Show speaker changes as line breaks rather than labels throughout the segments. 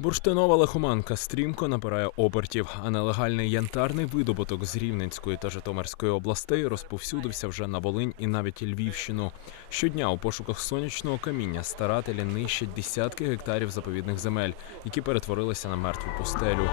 Бурштинова лихоманка стрімко набирає обертів, а нелегальний янтарний видобуток з Рівненської та Житомирської областей розповсюдився вже на Волинь і навіть Львівщину. Щодня у пошуках сонячного каміння старателі нищать десятки гектарів заповідних земель, які перетворилися на мертву пустелю.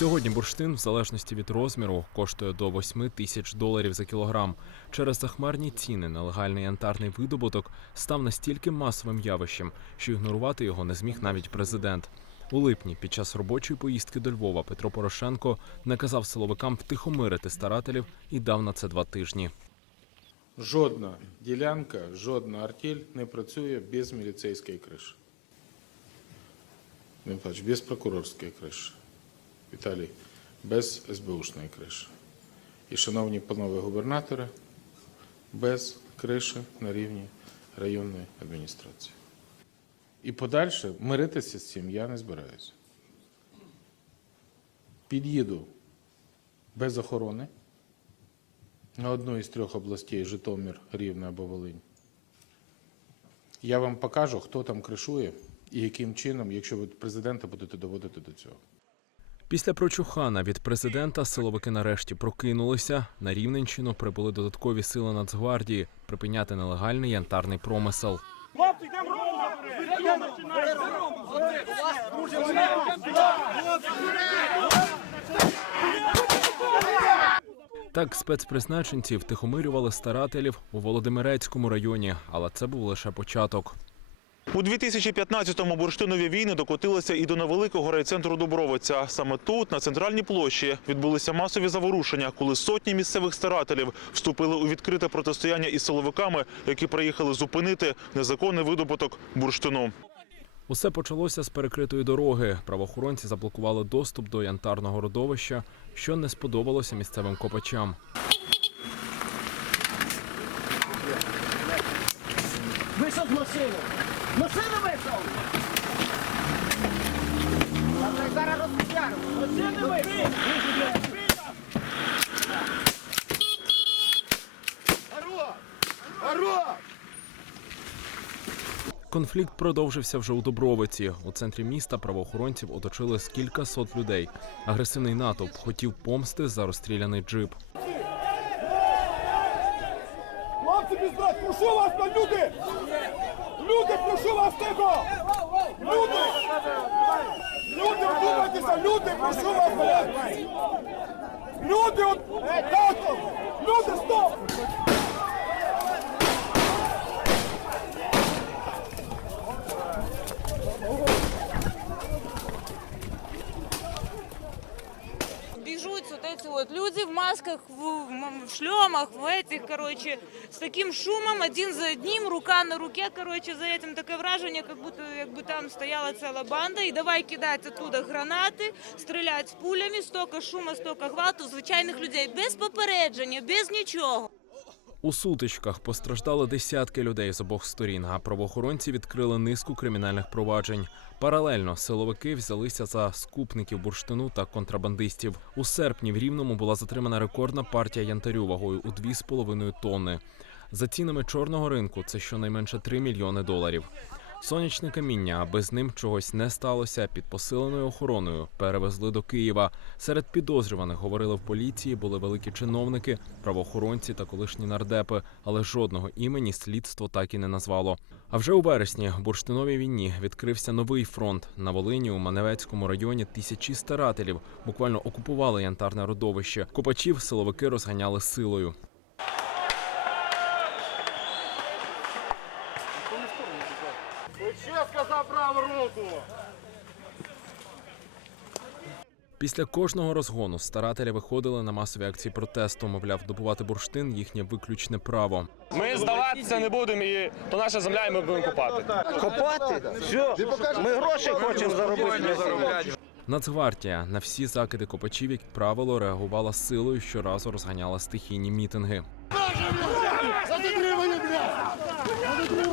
Сьогодні бурштин, в залежності від розміру, коштує до 8 тисяч доларів за кілограм. Через захмарні ціни нелегальний янтарний видобуток став настільки масовим явищем, що ігнорувати його не зміг навіть президент. У липні, під час робочої поїздки до Львова, Петро Порошенко наказав силовикам втихомирити старателів і дав на це два тижні.
Жодна ділянка, жодна артель не працює без міліцейської криші. Не плач, без прокурорської криші. Віталій, без СБУшної криші. І, шановні панове губернатори, без криші на рівні районної адміністрації. І подальше миритися з цим я не збираюся. Під'їду без охорони на одну із трьох областей Житомир, Рівне або Волинь. Я вам покажу, хто там кришує і яким чином, якщо ви президента будете доводити до цього.
Після прочухана від президента силовики нарешті прокинулися. На Рівненщину прибули додаткові сили Нацгвардії припиняти нелегальний янтарний промисел. Так спецпризначенці втихомирювали старателів у Володимирецькому районі, але це був лише початок.
У 2015-му бурштинові війни докотилися і до невеликого райцентру Дубровиця. Саме тут, на центральній площі, відбулися масові заворушення, коли сотні місцевих старателів вступили у відкрите протистояння із силовиками, які приїхали зупинити незаконний видобуток бурштину.
Усе почалося з перекритої дороги. Правоохоронці заблокували доступ до янтарного родовища, що не сподобалося місцевим копачам.
Вийшов з машини. З Машини вийшов! Зараз розпочарю. Машини вийшов! Гаро! Гаро!
Конфлікт продовжився вже у Дубровиці. У центрі міста правоохоронців оточили з кілька сот людей. Агресивний натовп хотів помсти за розстріляний джип.
Прошу вас, на люди! Люди, прошу вас, тихо! Люди! Люди, вдумайтеся, люди, прошу вас! Люди, от... Тато! Люди, стоп!
бежут вот эти вот люди в масках, в, в шлемах, в этих, короче, с таким шумом, один за одним, рука на руке, короче, за этим. Таке враження, как будто якби там стояла ціла банда, і давай кидати оттуда гранати, стріляти з пулями, столько шума, столько гвалту, звичайних людей, без попередження, без нічого.
У сутичках постраждали десятки людей з обох сторін, а правоохоронці відкрили низку кримінальних проваджень. Паралельно силовики взялися за скупників бурштину та контрабандистів. У серпні в Рівному була затримана рекордна партія янтарю вагою у 2,5 тонни. За цінами чорного ринку це щонайменше 3 мільйони доларів. Сонячне каміння, аби з ним чогось не сталося, під посиленою охороною перевезли до Києва. Серед підозрюваних говорили в поліції, були великі чиновники, правоохоронці та колишні нардепи, але жодного імені слідство так і не назвало. А вже у вересні в бурштиновій війні відкрився новий фронт на Волині у Маневецькому районі. Тисячі старателів буквально окупували янтарне родовище. Копачів силовики розганяли силою.
Ще сказав праву руку!
Після кожного розгону старателі виходили на масові акції протесту. Мовляв, добувати бурштин їхнє виключне право.
Ми здаватися не будемо, і то наша земля, і ми будемо купати.
Копати? Все, ми гроші хочемо заробити.
Нацгвардія на всі закиди копачів, як правило, реагувала силою, щоразу розганяла стихійні мітинги.
Затримання, блядь! Затримання, блядь!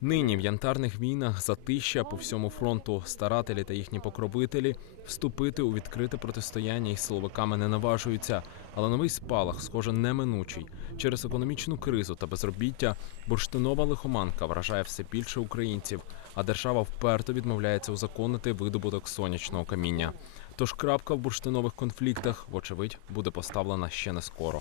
Нині в янтарних війнах затища по всьому фронту старателі та їхні покровителі вступити у відкрите протистояння із силовиками не наважуються. Але новий спалах, схоже, неминучий. Через економічну кризу та безробіття бурштинова лихоманка вражає все більше українців, а держава вперто відмовляється узаконити видобуток сонячного каміння. Тож крапка в бурштинових конфліктах, вочевидь, буде поставлена ще не скоро.